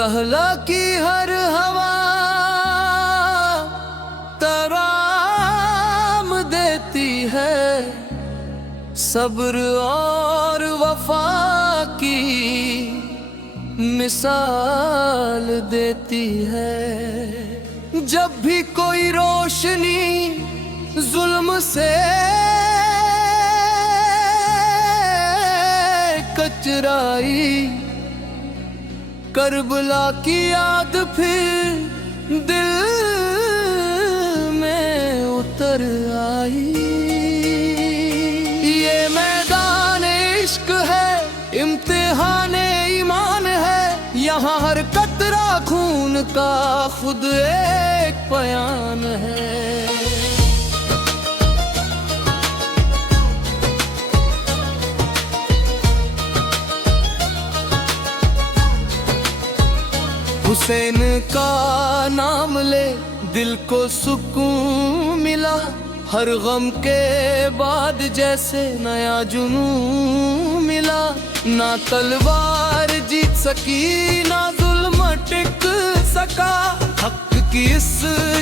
कहला की हर हवा तराम देती है, सब्र और वफा की मिसाल देती है। जब भी कोई रोशनी जुल्म से कचराई, करबला की याद फिर दिल में उतर आई। ये मैदान इश्क है, इम्तिहान ईमान है, यहाँ हर कतरा खून का खुद एक बयान है। हुसैन का नाम ले दिल को सुकून मिला, हर गम के बाद जैसे नया जुनून मिला। ना तलवार जीत सकी ना जुल्म टिक सका, हक की इस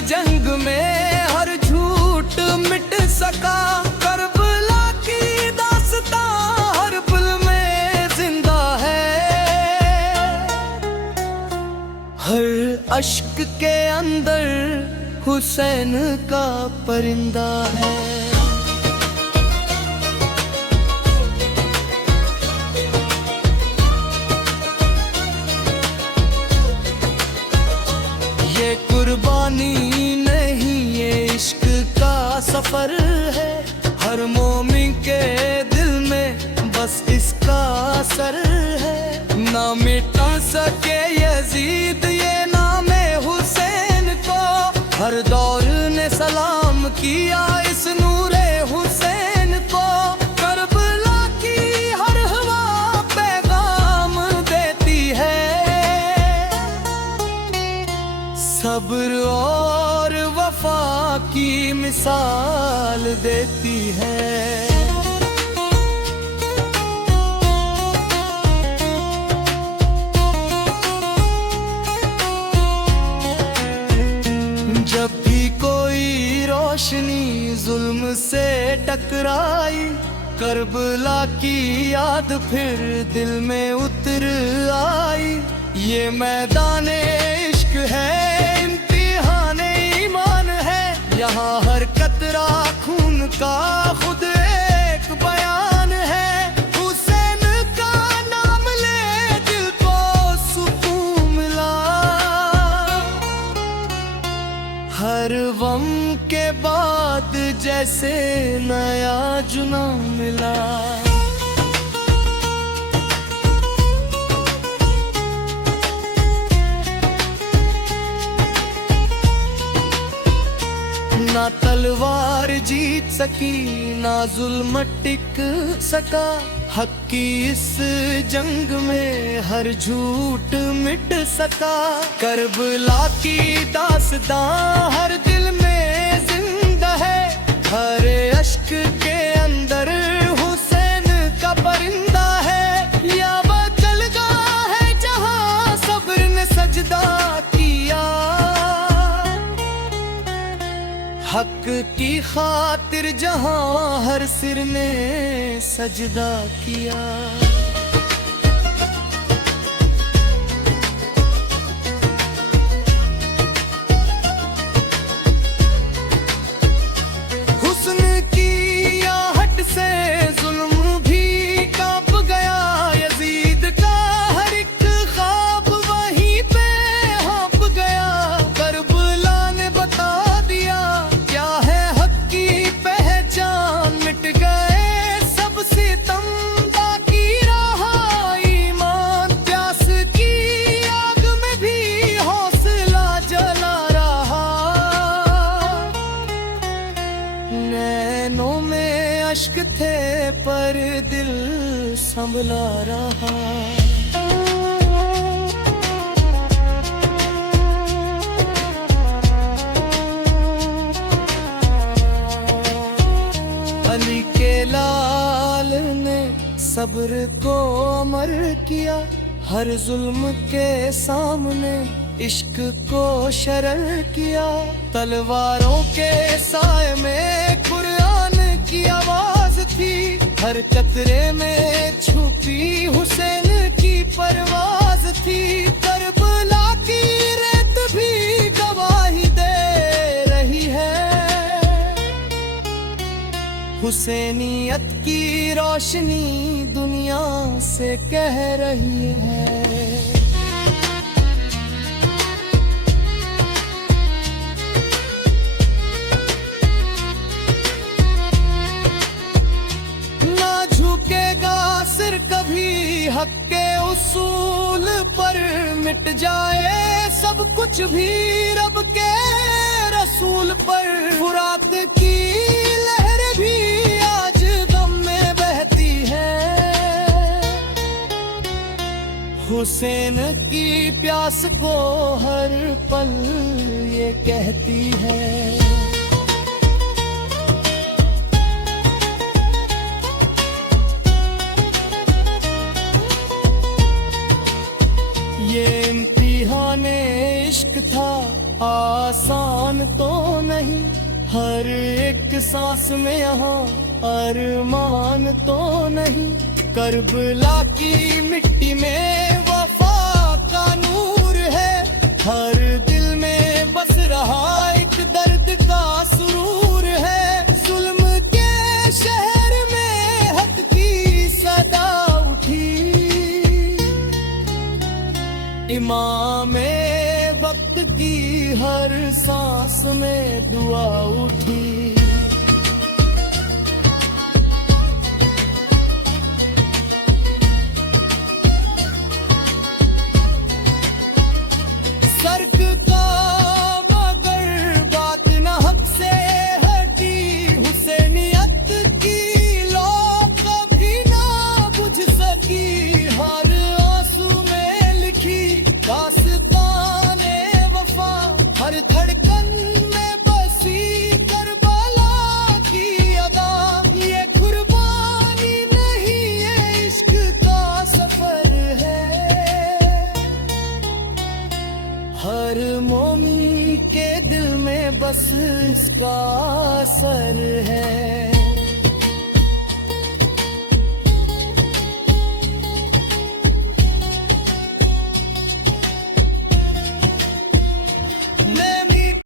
जंग में हर झूठ मिट सका। करबला की दास्तां हर पल में जिंदा है, हर अश्क के अंदर हुसैन का परिंदा है। ये कुर्बानी नहीं, ये इश्क का सफर है, हर मोमिन के दिल में बस इसका असर है। ना मिटा सके यजीद ये नाम हुसैन को, हर दौर ने सलाम किया इस नूरे हुसैन को। करबला की हर हवा पैगाम देती है, सब्र और वफा की मिसाल देती है। जब भी कोई रोशनी जुल्म से टकराई, करबला की याद फिर दिल में उतर आई। ये मैदान इश्क है, इम्तिहान ईमान है, यहाँ हर कतरा खून का खुद एक बयान है। हुसैन का नाम ले दिल को सुकून मिला, हर गम के बाद जैसे नया जुनून मिला। ना तलवार जीत सकी ना जुल्म टिक सका, हक की इस जंग में हर झूठ मिट सका। करबला की दास्तां हर दिल में जिंदा है, हर अश्क के अंदर हुसैन का परिंदा है। या वो जलगाह है जहां सब्र ने सजदा किया, हक की खातिर जहां हर सिर ने सजदा किया। हुस्न की आहट से जुल्म भी कांप गया, यजीद का हर एक ख्वाब वहीं पे हाँप गया। करबला ने बता दिया क्या है हक की पहचान, मिट गए सब सितम बाकी रहा ईमान। प्यास की आग में भी हौसला जला रहा, नैनों में अश्क थे पर दिल संभला रहा। अली के लाल ने सब्र को अमर किया, हर जुल्म के सामने इश्क को शरर किया। तलवारों के साए में कुरान की आवाज थी। हर कतरे में छुपी हुसैन की परवाज थी। करबला की रेत भी गवाही दे रही है। हुसैनियत की रोशनी दुनिया से कह रही है। कभी हक के उसूल पर मिट जाए सब कुछ भी रब के रसूल पर। फुरात की लहर भी आज दम में बहती है। हुसैन की प्यास को हर पल ये कहती है। ये इम्तिहाने इश्क था, आसान तो नहीं। हर एक सांस में यहाँ अरमान तो नहीं। करबला की मिट्टी में वफा का नूर है। हर दिल में बस रहा एक दर्द का सुरूर है। जुल्म के शहर में हक की सदा उठी। इमामे वक्त की हर सांस में दुआ उठी। सर्क का मगर बात न हक से हटी। हुसैनियत की लौ कभी ना बुझ सकी। हर आंसू में लिखी दास्ताने वफा। हर धड़कन में बसी करबला की अदा। ये कुर्बानी नहीं ये इश्क का सफर है। हर मोमी के दिल में बस इसका असर है।